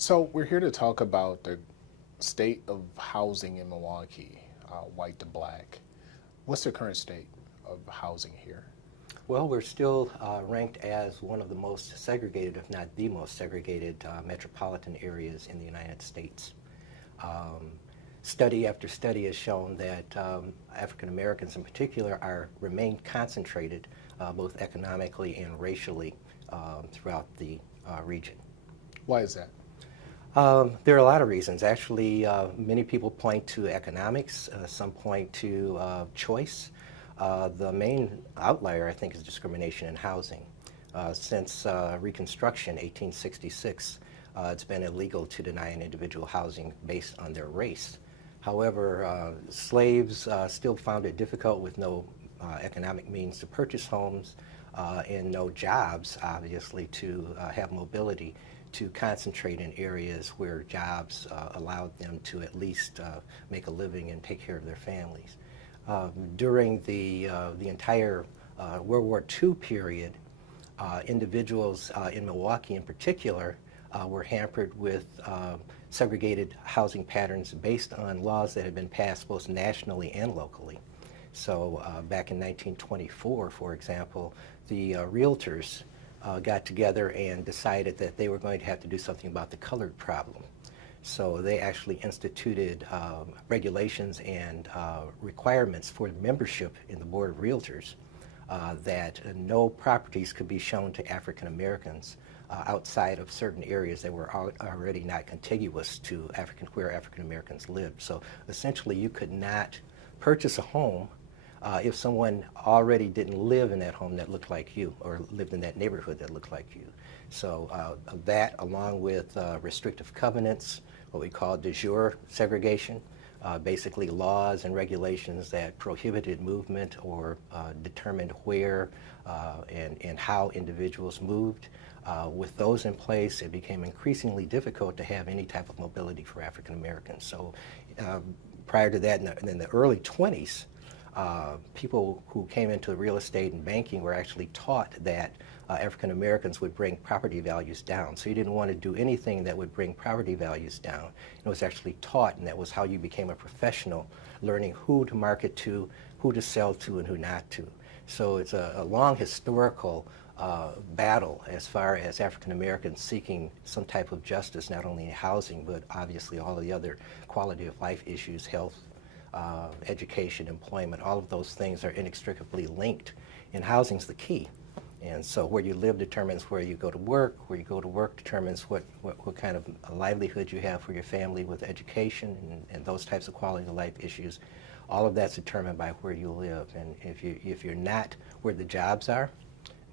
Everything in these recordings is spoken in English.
So we're here to talk about the state of housing in Milwaukee, white to black. What's the current state of housing here? Well, we're still ranked as one of the most segregated, if not the most segregated, metropolitan areas in the United States. Um, Study after study has shown that African Americans in particular remain concentrated both economically and racially throughout the region. Why is that? There are a lot of reasons. Actually, many people point to economics, some point to choice. The main outlier, I think, is discrimination in housing. Since Reconstruction, 1866, it's been illegal to deny an individual housing based on their race. However, slaves still found it difficult with no economic means to purchase homes and no jobs, obviously, to have mobility to concentrate in areas where jobs allowed them to at least make a living and take care of their families. During the entire World War II period, individuals in Milwaukee in particular were hampered with segregated housing patterns based on laws that had been passed both nationally and locally. So back in 1924, for example, the realtors got together and decided that they were going to have to do something about the colored problem. So they actually instituted regulations and requirements for membership in the Board of Realtors that no properties could be shown to African Americans outside of certain areas that were already not contiguous to where African Americans lived. So essentially you could not purchase a home if someone already didn't live in that home that looked like you or lived in that neighborhood that looked like you. So that, along with restrictive covenants, what we call de jure segregation, basically laws and regulations that prohibited movement or determined where and how individuals moved. With those in place, it became increasingly difficult to have any type of mobility for African Americans. So prior to that, in the early 20s, people who came into real estate and banking were actually taught that African Americans would bring property values down. So you didn't want to do anything that would bring property values down. It was actually taught, and that was how you became a professional, learning who to market to, who to sell to, and who not to. So it's a long historical battle as far as African Americans seeking some type of justice, not only in housing, but obviously all of the other quality of life issues, health, education, employment. All of those things are inextricably linked, and housing's the key. And so where you live determines where you go to work. Where you go to work determines what kind of livelihood you have for your family with education and those types of quality of life issues. All of that's determined by where you live. And if you're not where the jobs are,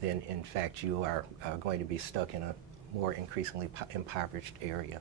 then in fact you are going to be stuck in a more increasingly impoverished area.